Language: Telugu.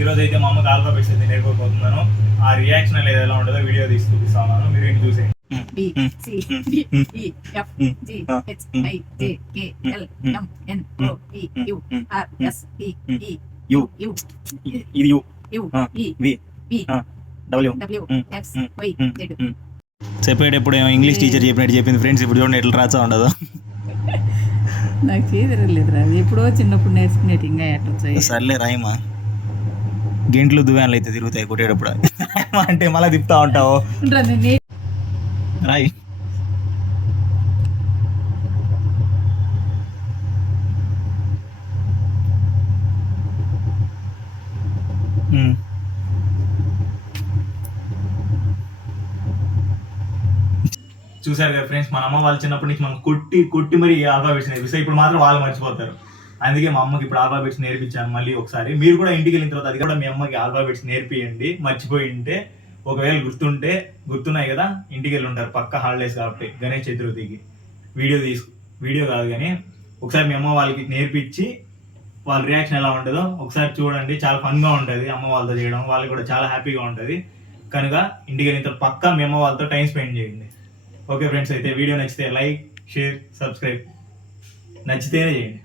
ఈరోజు అయితే మా అమ్మకి ఆల్ఫాబెట్స్ అయితే నేర్చుకోబోతున్నాను. ఆ రియాక్షన్ అనేది ఎలా ఉంటుందో వీడియో తీసి చూపిస్తాను, మీరు ఏంటి చూసేయండి. B C D E F G H I J K L M N O P Q R S T E U U ఇది U U E V B W W X Y Z. చెప్పేటప్పుడు ఏమో ఇంగ్లీష్ టీచర్ చెప్పినట్టు చెప్పింది ఫ్రెండ్స్. ఇప్పుడు చూడండి ఎట్లా రాచా ఉండదు. నాకు చేయలేదురా, అది ఎప్పుడో చిన్నప్పుడు నేర్చుకునేటి ఇంకా ఎట్లా సర్లే రాయమా. గెంట్లు దువ్యాన్లు అయితే తిరుగుతాయి కొట్టేటప్పుడు అంటే మళ్ళీ తిప్పుతా ఉంటావు. రాయి. చూసారు కదా ఫ్రెండ్స్, మన అమ్మ వాళ్ళు చిన్నప్పటి నుంచి మనం కొట్టి కొట్టి మరి ఆల్ఫాబెట్స్ నేర్పిస్తే ఇప్పుడు మాత్రం వాళ్ళు మర్చిపోతారు. అందుకే మా అమ్మకి ఇప్పుడు ఆల్ఫాబెట్స్ నేర్పించాను మళ్ళీ ఒకసారి. మీరు కూడా ఇంటికి వెళ్ళిన తర్వాత అది కూడా మీ అమ్మకి ఆల్ఫాబెట్స్ నేర్పియండి. మర్చిపోయి ఉంటే, ఒకవేళ గుర్తున్నాయి కదా, ఇంటికి వెళ్ళి ఉంటారు పక్క హాలిడేస్ కాబట్టి గణేష్ చతుర్థికి. వీడియో కాదు కానీ ఒకసారి మీ అమ్మ వాళ్ళకి నేర్పించి వాళ్ళ రియాక్షన్ ఎలా ఉంటుందో ఒకసారి చూడండి. చాలా ఫన్గా ఉంటుంది అమ్మ వాళ్ళతో చేయడం, వాళ్ళకి కూడా చాలా హ్యాపీగా ఉంటుంది. కనుక ఇంటికి వెళ్ళిన తర్వాత పక్కా మీ అమ్మ వాళ్ళతో టైం స్పెండ్ చేయండి. ఓకే ఫ్రెండ్స్, అయితే వీడియో నచ్చితే లైక్, షేర్, సబ్స్క్రైబ్. నచ్చితేనే చేయండి.